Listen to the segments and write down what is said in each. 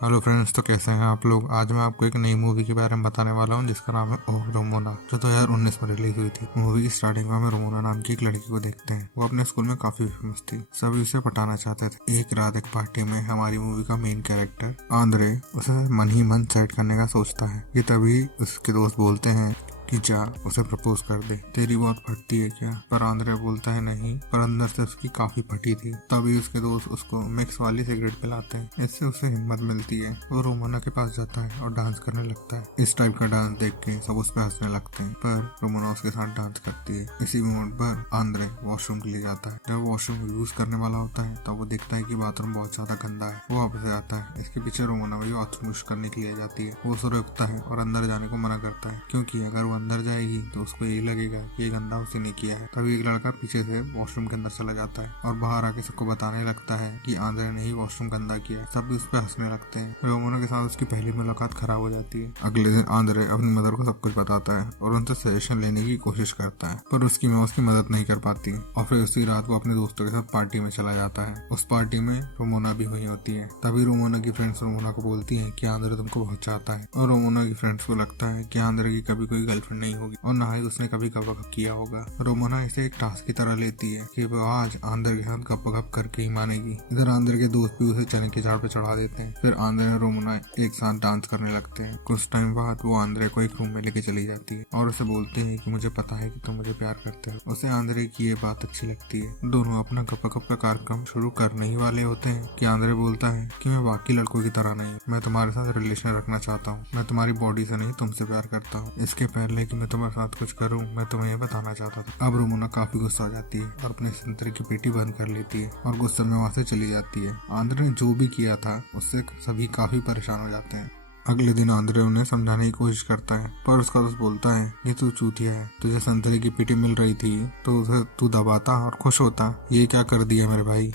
Hello friends, तो कैसे हैं आप लोग। आज मैं आपको एक नई मूवी के बारे में बताने वाला हूं जिसका नाम है ओह रोमोना, जो 2019 में रिलीज हुई थी। मूवी की स्टार्टिंग में हमें रोमोना नाम की एक लड़की को देखते हैं। वो अपने स्कूल में काफी फेमस थी, सभी उसे पटाना चाहते थे। एक रात एक पार्टी में हमारी मूवी का मेन कैरेक्टर आंद्रे उसे मन ही मन सेट करने का सोचता है कि तभी उसके दोस्त बोलते हैं कि जा उसे प्रपोज कर दे, तेरी बहुत फटती है क्या। पर आंद्रे बोलता है नहीं, पर अंदर से उसकी काफी फटी थी। तभी उसके दोस्त उसको मिक्स वाली सिगरेट पिलाते हैं। इससे उसे हिम्मत मिलती है। वो रोमोना के पास जाता है और डांस करने लगता है। इस टाइप का डांस देख के सब उस पर हंसने लगते हैं, पर रोमोना उसके साथ डांस करती है। इसी मोमेंट पर आंद्रे वॉशरूम के लिए जाता है। जब वॉशरूम यूज करने वाला होता है तब वो देखता है कि बाथरूम बहुत ज्यादा गंदा है। वो वापस आता है। इसके पीछे रोमोना भी बाथरूम यूज करने के लिए जाती है। वो उसे रोकता है और अंदर जाने को मना करता है, क्योंकि अगर वो अंदर जाएगी तो उसको यही लगेगा कि ये गंदा उसे नहीं किया है। तभी एक लड़का पीछे से वॉशरूम के अंदर चला जाता है और बाहर आके सबको बताने लगता है कि आंद्रे ने ही वॉशरूम गंदा किया है। सब उस पर हंसने लगते हैं। रोमोना के साथ उसकी पहली मुलाकात खराब हो जाती है। अगले दिन आंद्रे अपनी मदर को सब कुछ बताता है और उनसे सजेशन लेने की कोशिश करता है, पर उसकी माँ उसकी मदद नहीं कर पाती और फिर उसी रात वो अपने दोस्तों के साथ पार्टी में चला जाता है। उस पार्टी में रोमोना भी हुई होती है। तभी रोमोना की फ्रेंड्स रोमोना को बोलती है कि आंद्रे तुमको बहुत चाहता है, और रोमोना की फ्रेंड्स को लगता है कि आंद्रे की कभी कोई गर्लफ्रेंड नहीं होगी और ना ही उसने कभी गप किया होगा। रोमोना इसे एक टास्क की तरह लेती है कि वो आज आंद्रे के साथ गप करके ही मानेगी। इधर आंद्रे के दोस्त भी उसे चने के झाड़ पे चढ़ा देते हैं। फिर आंद्रे और रोमोना एक साथ डांस करने लगते हैं। कुछ टाइम बाद वो आंद्रे को एक रूम में लेके चली जाती है और उसे बोलते हैं कि मुझे पता है कि तुम मुझे प्यार करते हो। उसे आंद्रे की ये बात अच्छी लगती है। दोनों अपना गप का कार्यक्रम शुरू करने ही वाले होते हैं कि आंद्रे बोलता है कि मैं बाकी लड़कों की तरह नहीं, मैं तुम्हारे साथ रिलेशन रखना चाहता हूँ। मैं तुम्हारी बॉडी से नहीं तुमसे प्यार करता हूँ। इसके पहले कि मैं तुम्हारे साथ कुछ करूँ मैं तुम्हें ये बताना चाहता था। अब रोमोना काफी गुस्सा हो जाती है और अपने संतरे की पेटी बंद कर लेती है और गुस्से में वहां से चली जाती है। आंद्रे ने जो भी किया था उससे सभी काफी परेशान हो जाते हैं। अगले दिन आंद्रे उन्हें समझाने की कोशिश करता है, पर उसका दोस्त बोलता है कि तू चूतिया है, तुझे संतरे की पेटी मिल रही थी तो उसे तू दबाता और खुश होता। ये क्या कर दिया मेरे भाई,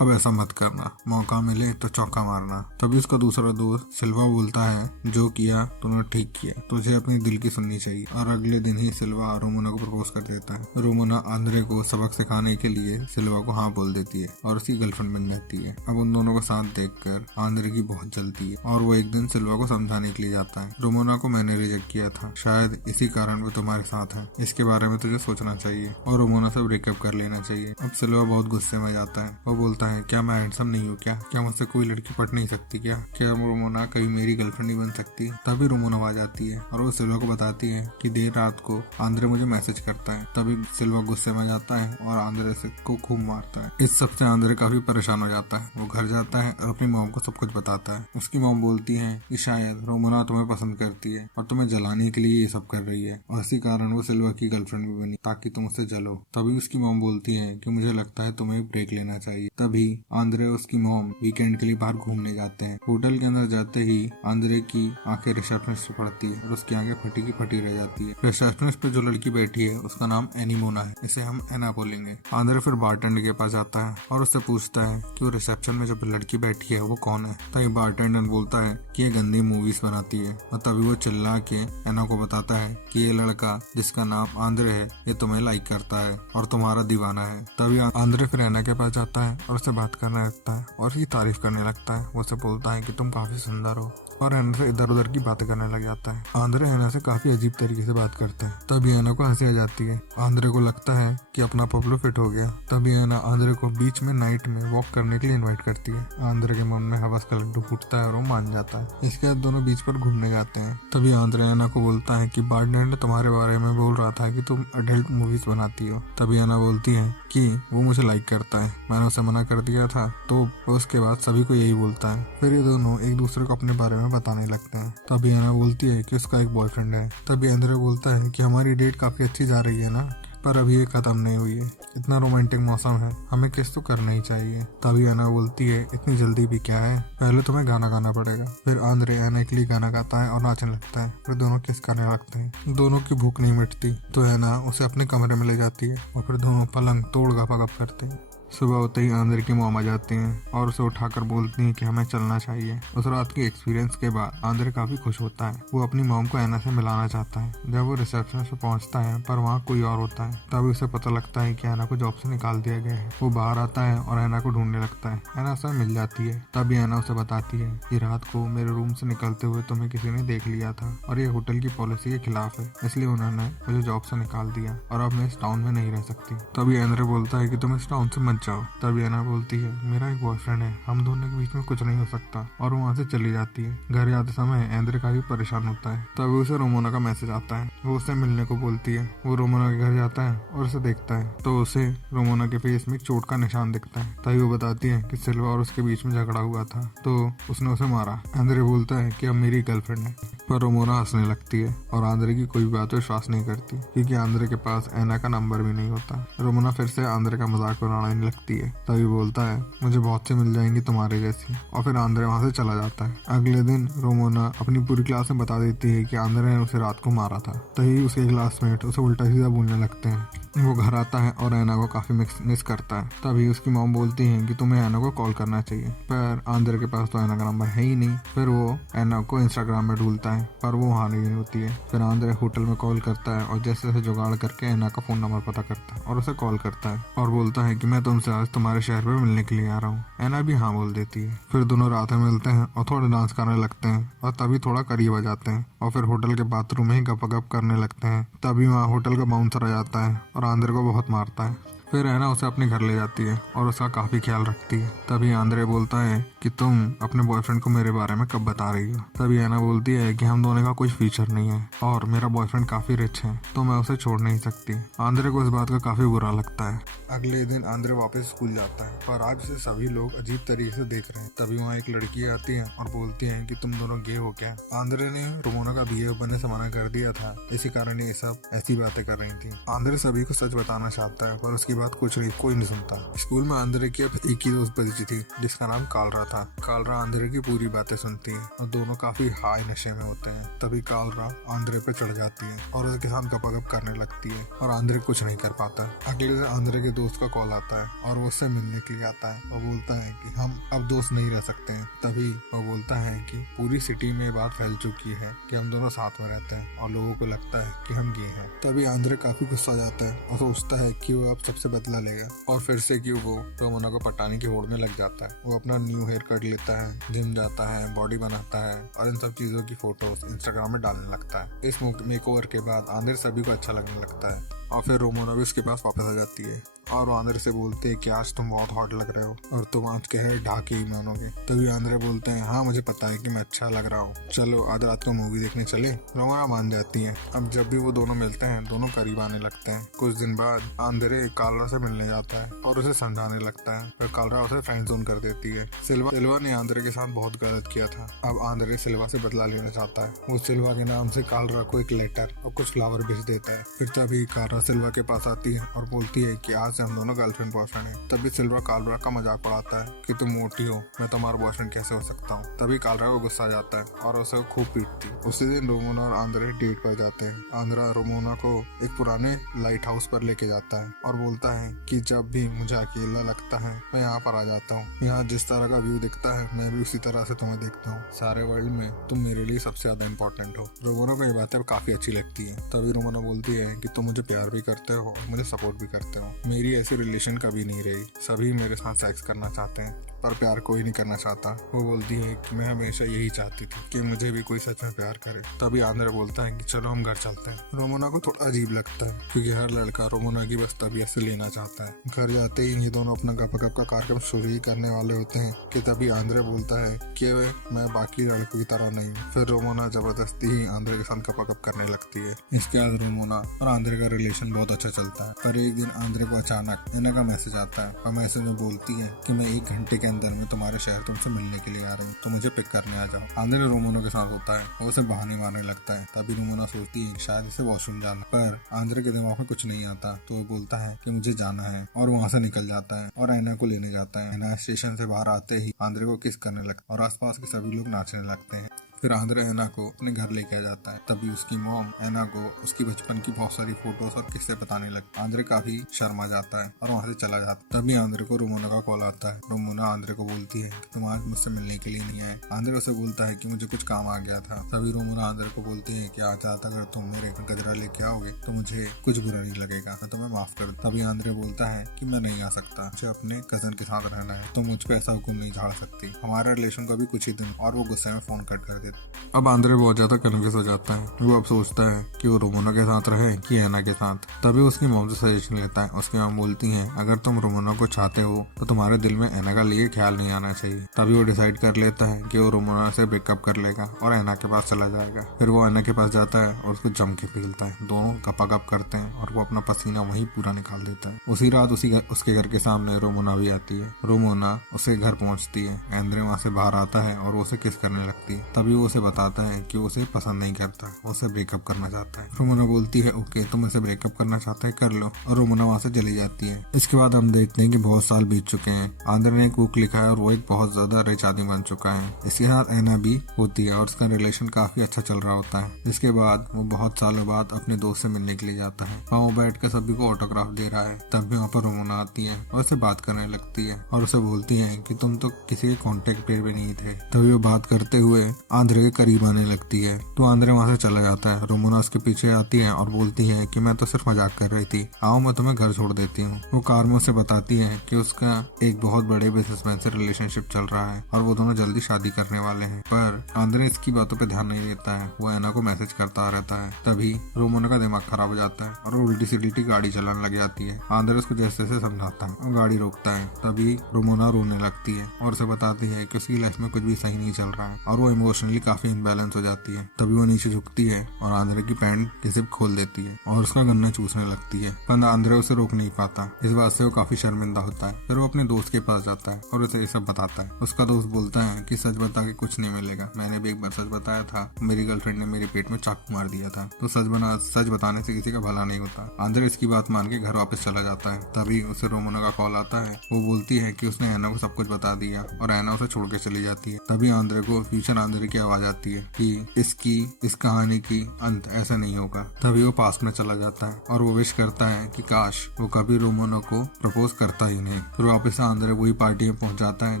अब ऐसा मत करना, मौका मिले तो चौका मारना। तभी उसका दूसरा दोस्त सिल्वा बोलता है जो किया तूने ठीक किया, तुझे अपनी दिल की सुननी चाहिए। और अगले दिन ही सिल्वा रोमोना को प्रपोज कर देता है। रोमोना आंद्रे को सबक सिखाने के लिए सिल्वा को हाँ बोल देती है और उसकी गर्लफ्रेंड बन जाती है। अब उन दोनों को साथ देखकर आंद्रे की बहुत जलती है और वो एक दिन सिल्वा को समझाने के लिए जाता है। रोमोना को मैंने रिजेक्ट किया था, शायद इसी कारण वो तुम्हारे साथ है, इसके बारे में तुझे सोचना चाहिए और रोमोना से ब्रेकअप कर लेना चाहिए। अब सिल्वा बहुत गुस्से में जाता है। वो बोलता है क्या मैं हैंडसम नहीं हूँ क्या मुझसे कोई लड़की पट नहीं सकती क्या रोमोना कभी मेरी गर्लफ्रेंड नहीं बन सकती। तभी रोमोना आ जाती है और वो सिल्वा को बताती है कि देर रात को आंद्रे मुझे मैसेज करता है। तभी सिल्वा गुस्से में जाता है और आंद्रे से को खूब मारता है। इस सब से आंद्रे काफी परेशान हो जाता है। वो घर जाता है और अपनी मॉम को सब कुछ बताता है। उसकी मॉम बोलती है कि शायद रोमोना तुम्हें पसंद करती है और तुम्हें जलाने के लिए ये सब कर रही है, और इसी कारण वो सिल्वा की गर्लफ्रेंड भी बनी ताकि तुम उससे जलो। तभी उसकी मॉम बोलती है कि मुझे लगता है तुम्हें ब्रेक लेना चाहिए। तभी आंद्रे और उसकी मॉम वीकेंड के लिए बाहर घूमने जाते हैं। होटल के अंदर जाते ही आंद्रे की आंखें रिसेप्शनिस्ट पे पड़ती है और उसकी आंखें फटी की फटी रह जाती है। रिसेप्शनिस्ट पे जो लड़की बैठी है उसका नाम एनीमोना है, इसे हम एना बोलेंगे। आंद्रे फिर बारटेंडर के पास जाता है और उससे पूछता है कि वो रिसेप्शन में जो लड़की बैठी है वो कौन है। तभी बारटेंडर बोलता है कि ये गंदी मूवीज बनाती है, और तभी वो चिल्ला के एना को बताता है कि ये लड़का जिसका नाम आंद्रे है ये तुम्हें लाइक करता है और तुम्हारा दीवाना है। तभी आंद्रे फिर एना के पास जाता है और उससे बात करने लगता है और उसकी तारीफ करने लगता है। वो उससे बोलता है कि तुम काफी सुंदर हो और एना से इधर उधर की बातें करने लग जाता है। आंद्रे एना से काफी अजीब तरीके से बात करता है। तभी एना को हंसी आ जाती है। आंद्रे को लगता है कि अपना पपलू फिट हो गया। तभी एना आंद्रे को बीच में नाइट में वॉक करने के लिए इनवाइट करती है। आंद्रे के मन में हवस का लड्डू फूटता है और वो मान जाता है। इसके बाद दोनों बीच पर घूमने जाते हैं। तभी आंद्रे एना को बोलता है कि बारटेंडर तुम्हारे बारे में बोल रहा था कि तुम अडल्ट मूवीज बनाती हो। तभी एना बोलती है कि वो मुझे लाइक करता है, मैंने उसे मना कर दिया था, तो उसके बाद सभी को यही बोलता है। फिर ये दोनों एक दूसरे को अपने बारे में बताने लगते हैं। तभी एना बोलती है कि उसका एक बॉयफ्रेंड है। तभी आंद्रे बोलता है कि हमारी डेट काफी अच्छी जा रही है ना, पर अभी ये खत्म नहीं हुई है, इतना रोमांटिक मौसम है, हमें किस तो करना ही चाहिए। तभी एना बोलती है इतनी जल्दी भी क्या है, पहले तुम्हें गाना गाना पड़ेगा। फिर आंद्रे एना के लिए गाना गाता है और नाचने लगता है। फिर दोनों किस करने लगते हैं। दोनों की भूख नहीं मिटती तो एना उसे अपने कमरे में ले जाती है और फिर दोनों पलंग तोड़ गपा गप करते हैं। सुबह होते ही आंद्रे की मॉम आ जाती हैं और उसे उठाकर बोलती हैं कि हमें चलना चाहिए। उस रात के एक्सपीरियंस के बाद आंद्रे काफी खुश होता है। वो अपनी मॉम को एना से मिलाना चाहता है। जब वो रिसेप्शन पे पहुंचता है पर वहाँ कोई और होता है, तभी उसे पता लगता है कि एना को जॉब से निकाल दिया गया है। वो बाहर आता है और एना को ढूंढने लगता है। एना उसे मिल जाती है। तभी एना उसे बताती है कि रात को मेरे रूम से निकलते हुए तुम्हें किसी ने देख लिया था और ये होटल की पॉलिसी के खिलाफ है, इसलिए उन्होंने मुझे जॉब से निकाल दिया और अब मैं इस टाउन में नहीं रह सकती। तभी आंद्रे बोलता है कि तुम इस टाउन से मत जाओ। तभी एना बोलती है मेरा एक बॉयफ्रेंड है, हम दोनों के बीच में कुछ नहीं हो सकता, और वहाँ से चली जाती है। घर जाते समय आंद्रे काफी परेशान होता है। तभी उसे रोमोना का मैसेज आता है। वो उससे मिलने को बोलती है। वो रोमोना के घर जाता है और उसे देखता है तो उसे रोमोना के फेस में एक चोट का निशान दिखता है। तभी वो बताती है कि सिल्वा और उसके बीच में झगड़ा हुआ था तो उसने उसे मारा। आंद्रे बोलता है कि अब मेरी गर्लफ्रेंड है, पर रोमोना हंसने लगती है और आंद्रे की कोई बात विश्वास नहीं करती क्योंकि आंद्रे के पास एना का नंबर भी नहीं होता। रोमोना फिर से आंद्रे का मजाक उड़ाने लगती है। तभी बोलता है मुझे बहुत से मिल जाएंगी तुम्हारे जैसी, और फिर आंद्रे वहाँ से चला जाता है। अगले दिन रोमोना अपनी पूरी क्लास में बता देती है कि आंद्रे ने उसे रात को मारा था। तभी उसके क्लासमेट उसे उल्टा सीधा बोलने लगते हैं। वो घर आता है और एना को काफी मिस करता है। तभी उसकी मॉम बोलती है कि तुम्हें एना को कॉल करना चाहिए, पर आंद्रे के पास तो एना का नंबर है ही नहीं। फिर वो एना को इंस्टाग्राम में ढूंढता है पर वो वहाँ नहीं होती है। फिर आंद्रे होटल में कॉल करता है और जैसे जैसे जुगाड़ करके एना का फोन नंबर पता करता है और उसे कॉल करता है और बोलता है कि मैं तुमसे आज तुम्हारे शहर में मिलने के लिए आ रहा हूँ। एना भी हाँ बोल देती है। फिर दोनों रात में मिलते हैं और थोड़ा डांस करने लगते हैं और तभी थोड़ा करीब आ जाते हैं और फिर होटल के बाथरूम में ही गप करने लगते हैं। तभी वहाँ होटल का बाउंसर आ जाता है और आंद्रे को बहुत मारता है। फिर एना उसे अपने घर ले जाती है और उसका काफी ख्याल रखती है। तभी आंद्रे बोलता है कि तुम अपने बॉयफ्रेंड को मेरे बारे में कब बता रही हो। तभी एना बोलती है कि हम दोनों का कुछ फ्यूचर नहीं है और मेरा बॉयफ्रेंड काफी रिच है तो मैं उसे छोड़ नहीं सकती। आंद्रे को इस बात का काफी बुरा लगता है। अगले दिन आंद्रे वापस स्कूल जाता है पर आज से सभी लोग अजीब तरीके से देख रहे हैं। तभी वहाँ एक लड़की आती है और बोलती है कि तुम दोनों गे हो क्या। आंद्रे ने रोमोना का बीए बनने से मना कर दिया था, इसी कारण ये सब ऐसी बातें कर रही थी। आंद्रे सभी को सच बताना चाहता है पर उसकी बात कोई नहीं सुनता। स्कूल में आंद्रे की अब एक ही दोस्त बची थी जिसका नाम कालरा था। कालरा आंद्रे की पूरी बातें सुनती है और दोनों काफी हाई नशे में होते हैं। तभी कालरा आंद्रे पे चढ़ जाती है और उसके साथ गपागप करने लगती है और आंद्रे कुछ नहीं कर पाता। अगले दिन आंद्रे के दोस्त का कॉल आता है और वो उससे मिलने के लिए आता है। वो बोलता है कि हम अब दोस्त नहीं रह सकते हैं। तभी वो बोलता है कि पूरी सिटी में बात फैल चुकी है कि हम दोनों साथ में रहते हैं और लोगों को लगता है कि हम गे हैं। तभी आंद्रे काफी गुस्सा जाता है और सोचता है कि वो अब सबसे बदला लेगा और फिर से कि वो रोमोना को पटाने की होड़ में लग जाता है। वो अपना न्यू हेयर कट लेता है, जिम जाता है, बॉडी बनाता है और इन सब चीजों की फोटोज इंस्टाग्राम में डालने लगता है। इस मेकओवर के बाद आंद्रे सभी को अच्छा लगने लगता है और फिर रोमोना भी उसके पास वापस आ जाती है और वो आंद्रे से बोलते हैं कि आज तुम बहुत हॉट लग रहे हो और तुम आज के है ढाके ही मानोगे। तभी आंद्रे बोलते हैं हाँ मुझे पता है कि मैं अच्छा लग रहा हूँ, चलो आज रात को मूवी देखने चले। रोमोना मान जाती है। अब जब भी वो दोनों मिलते हैं दोनों करीब आने लगते हैं। कुछ दिन बाद आंद्रे कालरा से मिलने जाता है और उसे समझाने लगता है, फिर कालरा उसे फ्रेंड जोन कर देती है। सिल्वा ने आंद्रे के साथ बहुत गलत किया था। अब आंद्रे सिल्वा से बदला लेना चाहता है। वो सिल्वा के नाम से कालरा को एक लेटर और कुछ फ्लावर भेज देता है। फिर तभी कालरा सिल्वा के पास आती है और बोलती है कि आज से हम दोनों गर्लफ्रेंड बॉयफ्रेंड हैं। तभी सिल्वा कालरा का मजाक उड़ाता है कि तुम मोटी हो, मैं तुम्हारा बॉयफ्रेंड कैसे हो सकता हूँ। तभी कालरा को गुस्सा जाता है और उसे खूब पीटती। उसी दिन रोमोना और आंद्रे डेट पर जाते हैं। आंद्रा रोमोना को एक पुराने लाइट हाउस पर लेके जाता है और बोलता है कि जब भी मुझे अकेला लगता है मैं यहाँ पर आ जाता हूँ। यहाँ जिस तरह का व्यू दिखता है मैं भी उसी तरह से तुम्हें देखता हूँ। सारे वर्ल्ड में तुम मेरे लिए सबसे ज्यादा इम्पोर्टेंट हो। रोमोना को ये बातें काफी अच्छी लगती है। तभी रोमोना बोलती है कि तुम मुझे प्यार भी करते हो, मुझे सपोर्ट भी करते हो। मेरी ऐसी रिलेशन कभी नहीं रही, सभी मेरे साथ सेक्स करना चाहते हैं पर प्यार कोई नहीं करना चाहता। वो बोलती है कि मैं हमेशा यही चाहती थी कि मुझे भी कोई सच में प्यार करे। तभी आंद्रे बोलता है कि चलो हम घर चलते हैं। रोमोना को थोड़ा अजीब लगता है क्योंकि हर लड़का रोमोना की बस तबीयत से लेना चाहता है। घर जाते ही ये दोनों अपना गपगप का कार्यक्रम शुरू ही करने वाले होते हैं कि तभी आंद्रे बोलता है कि मैं बाकी लड़कों की तरह नहीं हूँ। फिर रोमोना जबरदस्ती ही आंद्रे के साथ गपगप करने लगती है। इसके बाद रोमोना और आंद्रे का रिलेशन बहुत अच्छा चलता है। पर एक दिन आंद्रे को अचानक एना का मैसेज आता है और मैसेज में बोलती है कि मैं 1 घंटे के अंदर में तुम्हारे शहर तुमसे मिलने के लिए आ रही हूँ, तो मुझे पिक करने आ जाओ। आंद्रे रोमोना के साथ होता है और उसे बहाने मारने लगता है। तभी रोमोना सोचती है शायद इसे वॉशरूम जाना, पर आंद्रे के दिमाग में कुछ नहीं आता तो वो बोलता है कि मुझे जाना है और वहाँ से निकल जाता है और एना को लेने जाता है। एना स्टेशन से बाहर आते ही आंद्रे को किस करने लगता है और आसपास के सभी लोग नाचने लगते हैं। फिर आंद्रे एना को अपने घर लेके आ जाता है। तभी उसकी मॉम एना को उसकी बचपन की बहुत सारी फोटोज और किस्से बताने लगती है। आंद्रे काफी शर्मा जाता है और वहाँ से चला जाता है। तभी आंद्रे को रोमोना का कॉल आता है। रोमोना आंद्रे को बोलती है कि तुम आज मुझसे मिलने के लिए नहीं आए। आंद्रे उसे बोलता है कि मुझे कुछ काम आ गया था। तभी रोमोना आंद्रे को बोलती है कि आज रात अगर तुम मेरे गजरा लेके आओगे तो मुझे कुछ बुरा नहीं लगेगा, मैं तुम्हें माफ कर। तभी आंद्रे बोलता है कि मैं नहीं आ सकता, मुझे अपने कजन के साथ रहना है, तो मुझ पे ऐसा हुक्म नहीं झाड़ सकती। हमारा रिलेशन का भी कुछ ही दिन। और वो गुस्से में फोन कट कर देता। अब आंद्रे बहुत ज्यादा कन्फ्यूज हो जाता है। वो अब सोचता है कि वो रोमोना के साथ रहे कि एना के साथ। तभी उसकी मॉम से सजेशन लेता है। उसकी मॉम बोलती है अगर तुम रोमोना को चाहते हो तो तुम्हारे दिल में एना का लिए ख्याल नहीं आना चाहिए। तभी वो डिसाइड कर लेता है कि वो रोमोना से ब्रेकअप कर लेगा और एना के पास चला जाएगा। फिर वो एना के पास जाता है और उसको जम के पीलता है। दोनों गपागप करते हैं और वो अपना पसीना वहीं पूरा निकाल देता है। उसी रात उसके घर के सामने रोमोना भी आती है। रोमोना उसके घर पहुंचती है। आंद्रे वहां से बाहर आता है और वो उसे किस करने लगती है। तभी वो उसे बताता है कि वो उसे पसंद नहीं करता, वो उसे ब्रेकअप करना चाहता है। रोमोना बोलती है ओके, तुम इसे ब्रेकअप करना चाहता है कर लो, और रोमोना वहां से चली जाती है। इसके बाद हम देखते हैं कि बहुत साल बीत चुके हैं। आंद्रे ने एक बुक लिखा है और वो एक बहुत ज्यादा रिच आदमी बन चुका है। इसके साथ एना भी होती है और उसका रिलेशन काफी अच्छा चल रहा होता है। इसके बाद वो बहुत सालों बाद अपने दोस्त से मिलने के लिए जाता है। वहाँ वो बैठ कर सभी को ऑटोग्राफ दे रहा है। तब भी वहाँ पर रोमोना आती है और उससे बात करने लगती है और उसे बोलती है कि तुम तो किसी के कॉन्टेक्ट पे भी नहीं थे। तभी वो बात करते हुए आंद्रे के करीब आने लगती है तो आंद्रे वहाँ से चला जाता है। रोमोना उसके पीछे आती है और बोलती है कि मैं तो सिर्फ मजाक कर रही थी, आओ मैं तुम्हें घर छोड़ देती हूँ। वो कार में उसे बताती है कि उसका एक बहुत बड़े बिजनेसमैन से रिलेशनशिप चल रहा है और वो दोनों जल्दी शादी करने वाले हैं। पर आंद्रे इसकी बातों पे ध्यान नहीं देता है। वो एना को मैसेज करता रहता है। तभी रोमोना का दिमाग खराब हो जाता है और वो उल्टी सीधी गाड़ी चलाने लग जाती है। आंद्रे उसको जैसे तैसे समझाता है और गाड़ी रोकता है। तभी रोमोना रोने लगती है और उसे बताती है कि उसकी लाइफ में कुछ भी सही नहीं चल रहा है और वो इमोशनली काफी इम्बैलेंस हो जाती है। तभी वो नीचे झुकती है और आंद्रे की पैंट की जिप खोल देती है और उसका गन्ना चूसने लगती है। पर आंद्रे उसे रोक नहीं पाता। इस बात से वो काफी शर्मिंदा होता है। फिर वो अपने दोस्त के पास जाता है और उसे ये सब बताता है। उसका दोस्त बोलता है कि सच बता के कुछ नहीं मिलेगा, मैंने भी एक बार सच बताया था, मेरी गर्लफ्रेंड ने मेरे पेट में चाकू मार दिया था, तो सच बताने से किसी का भला नहीं होता। आंद्रे इसकी बात मान के घर वापस चला जाता है। तभी उसे रोमोना का कॉल आता है। वो बोलती है कि उसने एना को सब कुछ बता दिया और एना उसे छोड़ के चली जाती है। तभी आंद्रे को फ्यूचर आंद्रे की आवाज आती है कि इस कहानी की अंत ऐसा नहीं होगा। तभी वो पास में चला जाता है और वो विश करता है कि काश वो कभी रोमोना को प्रपोज करता ही नहीं। फिर वापस आंद्रे वही पार्टी में पहुंच जाता है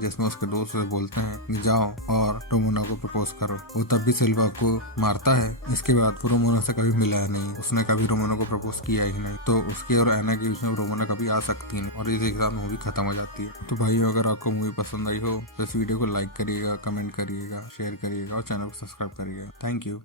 जिसमें उसके दोस्त उसे बोलते हैं कि जाओ और रोमोना को प्रपोज करो। वो तब भी सिल्वा को मारता है। इसके बाद वो रोमोना से कभी मिला नहीं, उसने कभी रोमोना को प्रपोज किया ही नहीं। तो उसके और एना के बीच में रोमोना कभी आ सकती नहीं और इसी के साथ मूवी खत्म हो जाती है। तो भाई अगर आपको मूवी पसंद आई हो तो इस वीडियो को लाइक करिएगा, कमेंट करिएगा, शेयर करिएगा और चैनल को सब्सक्राइब करिएगा। Thank you.